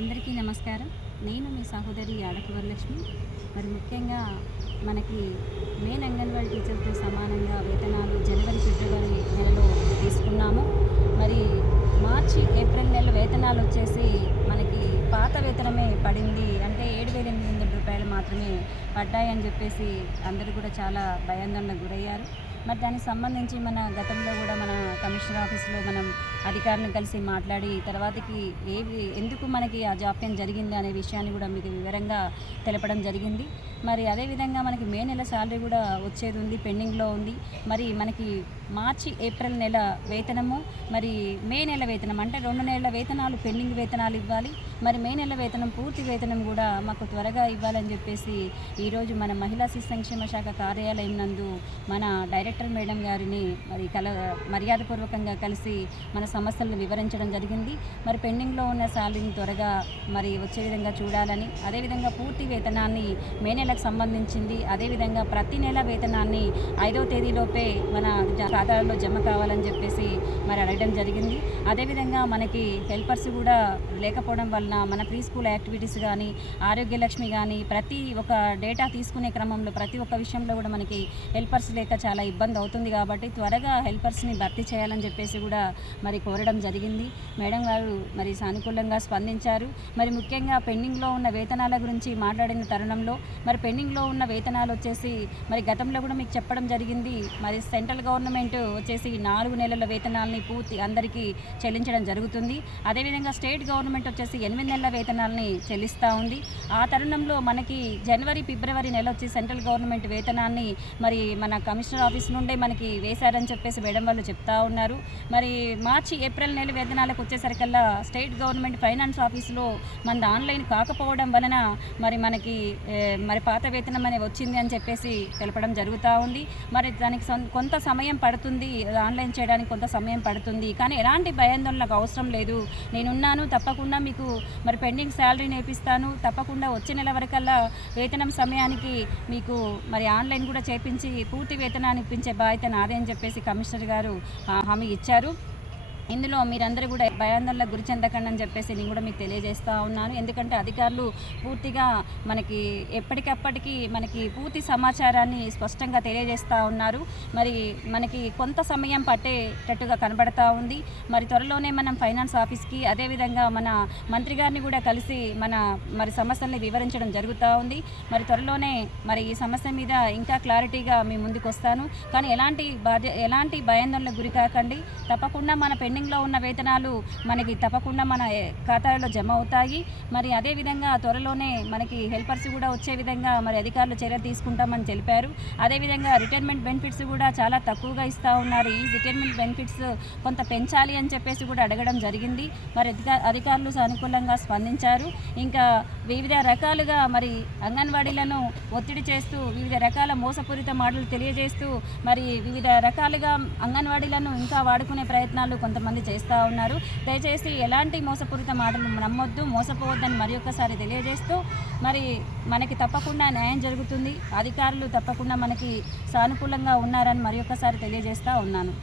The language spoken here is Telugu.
అందరికీ నమస్కారం. నేను మీ సహోదరి యాడకి వరలక్ష్మి. మరి ముఖ్యంగా మనకి మెయిన్ అంగన్వాడీ టీచర్తో సమానంగా వేతనాలు జనవరి ఫిబ్రవరి నెలలో తీసుకున్నాము. మరి మార్చి ఏప్రిల్ నెలలో వేతనాలు వచ్చేసి మనకి పాత వేతనమే పడింది, అంటే 7,800 రూపాయలు మాత్రమే పడ్డాయని చెప్పేసి అందరూ కూడా చాలా భయాందోళనకు గురయ్యారు. మరి దానికి సంబంధించి మన గతంలో కూడా మన కమిషనర్ ఆఫీస్లో మనం అధికారులను కలిసి మాట్లాడి తర్వాతకి ఎందుకు మనకి ఆ జాప్యం జరిగింది అనే విషయాన్ని కూడా మీకు వివరంగా తెలపడం జరిగింది. మరి అదేవిధంగా మనకి మే నెల శాలరీ కూడా వచ్చేది ఉంది, పెండింగ్లో ఉంది. మరి మనకి మార్చి ఏప్రిల్ నెల వేతనము, మరి మే నెల వేతనం, అంటే 2 నెలల వేతనాలు పెండింగ్ వేతనాలు ఇవ్వాలి. మరి మే నెల వేతనం పూర్తి వేతనం కూడా మాకు త్వరగా ఇవ్వాలని చెప్పేసి ఈరోజు మన మహిళా శిశు సంక్షేమ శాఖ కార్యాలయం నందు మన డైరెక్టర్ మేడం గారిని మరి మర్యాదపూర్వకంగా కలిసి మన సమస్యలను వివరించడం జరిగింది. మరి పెండింగ్లో ఉన్న శాలరీని త్వరగా మరి వచ్చే విధంగా చూడాలని, అదేవిధంగా పూర్తి వేతనాన్ని మే నెలకు సంబంధించింది, అదేవిధంగా ప్రతి నెల వేతనాన్ని 5వ తేదీలోపే మన ఖాతాలో జమ కావాలని చెప్పేసి మరి అడగడం జరిగింది. అదేవిధంగా మనకి హెల్పర్స్ కూడా లేకపోవడం వలన మన ప్రీ స్కూల్ యాక్టివిటీస్ కానీ, ఆరోగ్యలక్ష్మి కానీ, ప్రతి ఒక్క డేటా తీసుకునే క్రమంలో ప్రతి ఒక్క విషయంలో కూడా మనకి హెల్పర్స్ లేక చాలా ఇబ్బంది అవుతుంది. కాబట్టి త్వరగా హెల్పర్స్ని భర్తీ చేయాలని చెప్పేసి కూడా మరి కోరడం జరిగింది. మేడం గారు మరి సానుకూలంగా స్పందించారు. మరి ముఖ్యంగా పెండింగ్లో ఉన్న వేతనాల గురించి మాట్లాడిన తరుణంలో మరి పెండింగ్లో ఉన్న వేతనాలు వచ్చేసి మరి గతంలో కూడా మీకు చెప్పడం జరిగింది. మరి సెంట్రల్ గవర్నమెంట్ వచ్చేసి 4 నెలల వేతనాలని పూర్తి అందరికీ చెల్లించడం జరుగుతుంది. అదేవిధంగా స్టేట్ గవర్నమెంట్ వచ్చేసి 8 నెలల వేతనాలని చెల్లిస్తూ ఉంది. ఆ తరుణంలో మనకి జనవరి ఫిబ్రవరి నెల వచ్చి సెంట్రల్ గవర్నమెంట్ వేతనాన్ని మరి మన కమిషనర్ ఆఫీస్ నుండే మనకి వేశారని చెప్పేసి మేడం వాళ్ళు చెప్తా ఉన్నారు. మరి మార్చి ఏప్రిల్ నెల వేతనాలకు వచ్చేసరికల్లా స్టేట్ గవర్నమెంట్ ఫైనాన్స్ ఆఫీసులో మనది ఆన్లైన్ కాకపోవడం వలన మరి మనకి మరి పాత వేతనం అనేది వచ్చింది అని చెప్పేసి తెలపడం జరుగుతూ ఉంది. మరి దానికి కొంత సమయం పడుతుంది, ఆన్లైన్ చేయడానికి కొంత సమయం పడుతుంది. కానీ ఎలాంటి భయాందోళనకు అవసరం లేదు, నేనున్నాను, తప్పకుండా మీకు మరి పెండింగ్ శాలరీ నేర్పిస్తాను, తప్పకుండా వచ్చే నెల వరకల్లా వేతనం సమయానికి మీకు మరి ఆన్లైన్ కూడా చేపించి పూర్తి వేతనాన్ని ఇప్పించే బాధ్యత నాదే అని చెప్పేసి కమిషనర్ గారు హామీ ఇచ్చారు. ఇందులో మీరందరూ కూడా భయాందోళనకు గురి చెందకండి అని చెప్పేసి నేను కూడా మీకు తెలియజేస్తూ ఉన్నాను. ఎందుకంటే అధికారులు పూర్తిగా మనకి ఎప్పటికప్పటికి మనకి పూర్తి సమాచారాన్ని స్పష్టంగా తెలియజేస్తూ ఉన్నారు. మరి మనకి కొంత సమయం పట్టేటట్టుగా కనబడతా ఉంది. మరి త్వరలోనే మనం ఫైనాన్స్ ఆఫీస్కి, అదేవిధంగా మన మంత్రి గారిని కూడా కలిసి మరి సమస్యల్ని వివరించడం జరుగుతూ ఉంది. మరి త్వరలోనే మరి ఈ సమస్య మీద ఇంకా క్లారిటీగా మీ ముందుకు వస్తాను. కానీ ఎలాంటి భయాందోళనకు గురి కాకండి. తప్పకుండా మన పెండింగ్లో ఉన్న వేతనాలు మనకి తప్పకుండా మన ఖాతాలో జమ అవుతాయి. మరి అదేవిధంగా త్వరలోనే మనకి హెల్పర్స్ కూడా వచ్చే విధంగా మరి అధికారులు చర్యలు తీసుకుంటామని తెలిపారు. అదేవిధంగా రిటైర్మెంట్ బెనిఫిట్స్ కూడా చాలా తక్కువగా ఇస్తూ ఉన్నారు. ఈ రిటైర్మెంట్ బెనిఫిట్స్ కొంత పెంచాలి అని చెప్పేసి కూడా అడగడం జరిగింది. మరి అధికారులు సానుకూలంగా స్పందించారు. ఇంకా వివిధ రకాలుగా మరి అంగన్వాడీలను ఒత్తిడి చేస్తూ వివిధ రకాల మోసపూరిత మాటలు తెలియజేస్తూ మరి వివిధ రకాలుగా అంగన్వాడీలను ఇంకా వాడుకునే ప్రయత్నాలు కొంతమంది చేస్తూ ఉన్నారు. దయచేసి ఎలాంటి మోసపూరిత మాటలు నమ్మొద్దు, మోసపోవద్దని మరి ఒక్కసారి తెలియజేస్తూ మరి మనకి తప్పకుండా న్యాయం జరుగుతుంది. అధికారులు తప్పకుండా మనకి సానుకూలంగా ఉన్నారని మరి ఒక్కసారి తెలియజేస్తూ ఉన్నాను.